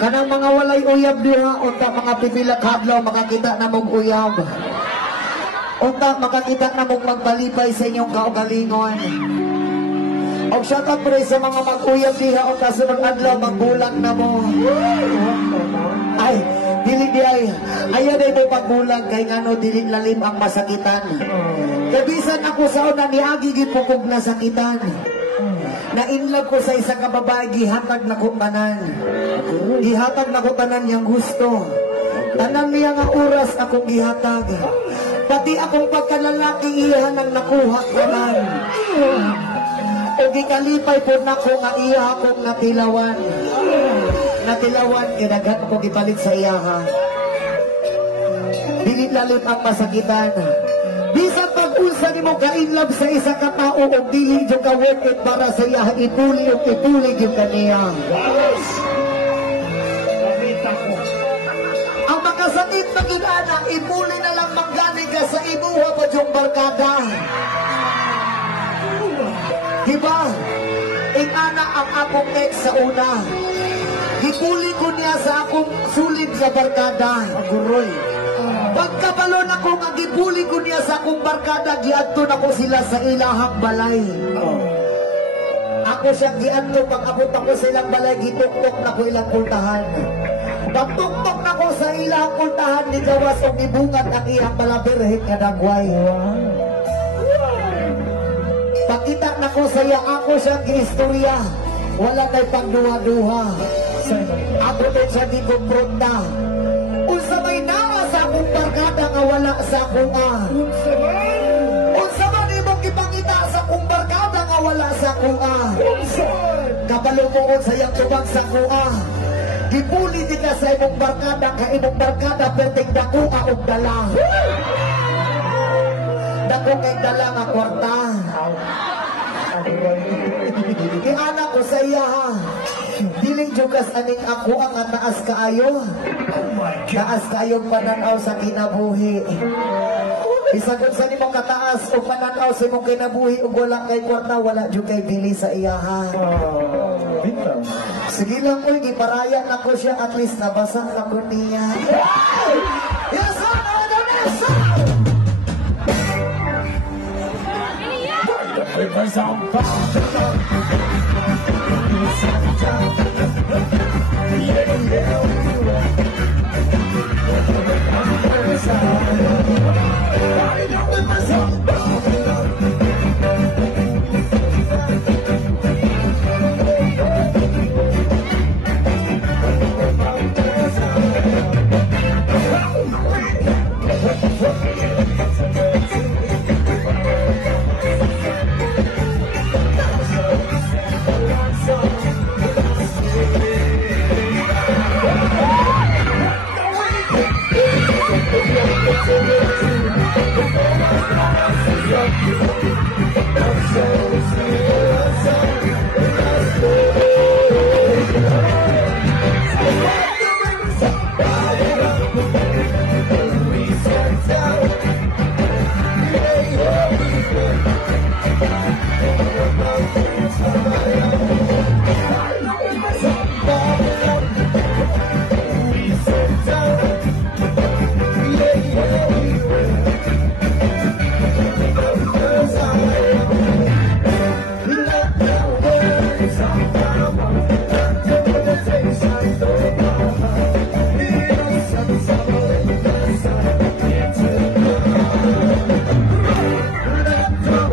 Kanang mga walay uyab diha, unta mga pipila kadlaw makakita na mong uyab. Unta makakita na mong magpalipay sa inyong kaugalingon. Og shout out pre sa mga mag-uyab diha, unta sunod adlaw magbulag na mo. Ay, dili di ay. Ayaw na ito pagbulag kay ngano dili lalim ang masakitan. Kabisan ako sa una ni Agi gipukog na sakitan. Na-inlove ko sa isang kababae, gihatag na ko tanan. Gihatag na ko tanan niyang gusto. Tanan niya nga oras akong gihatag. Pati akong pagkalalaki iyan ang nakuha tanan. O gikalipay po na ko nga iya akong natilawan. Natilawan, kinagat ko gipalit sa iya ha. Dili lalim ang masakitan. Bisan pag-unsa ni mo ka-inlove sa isa ka tao o dili yung ka-work it para sa iya, ipuli o ipulig yung kaniya. Ang makasakit na ginana, ipuli na lang manggani ka sa ibuha mo yung barkada. Diba? Ingana ang akong ex sa una. Ipuli ko niya sa akong sulit sa barkada. Aguroy. Pagkabalo na ko nga gibuli ko niya sa akong barkada, giadto na ko sila sa ilahang balay. Ako siya giadto, pag-abot ako sa ilang balay, gituktok na ko ilang kultahan. Pagtuktok na ko sa ilang kultahan, ni gawas o gibungat ang iyang balabirhin nga dagway. Pakita na ko sa iya, ako siyang giistorya. Wala na'y pagduha-duha. Ako din siya gikumpronta. Unsa may naa sa akong barkada nga wala sa akong Unsa man imong ipakita sa akong barkada nga wala sa akong Kabalungoon sa iyang tubag sa akong Gipuli din ka sa imong barkada, ka imong barkada perting dakuha og dala. Dako kay dala nga kwarta. Iana ko sa iya ha. Diling jugas aning ako ang taas kaayo. Taas kaayong pananaw sa kinabuhi. Isagod sa nimong kataas o pananaw sa imong kinabuhi ug wala kay kwarta, wala jud kay bili sa iya ha. Sige lang ko, giparaya na ko siya, at least nabasa na ko niya. Yes, sir! Yes, sir!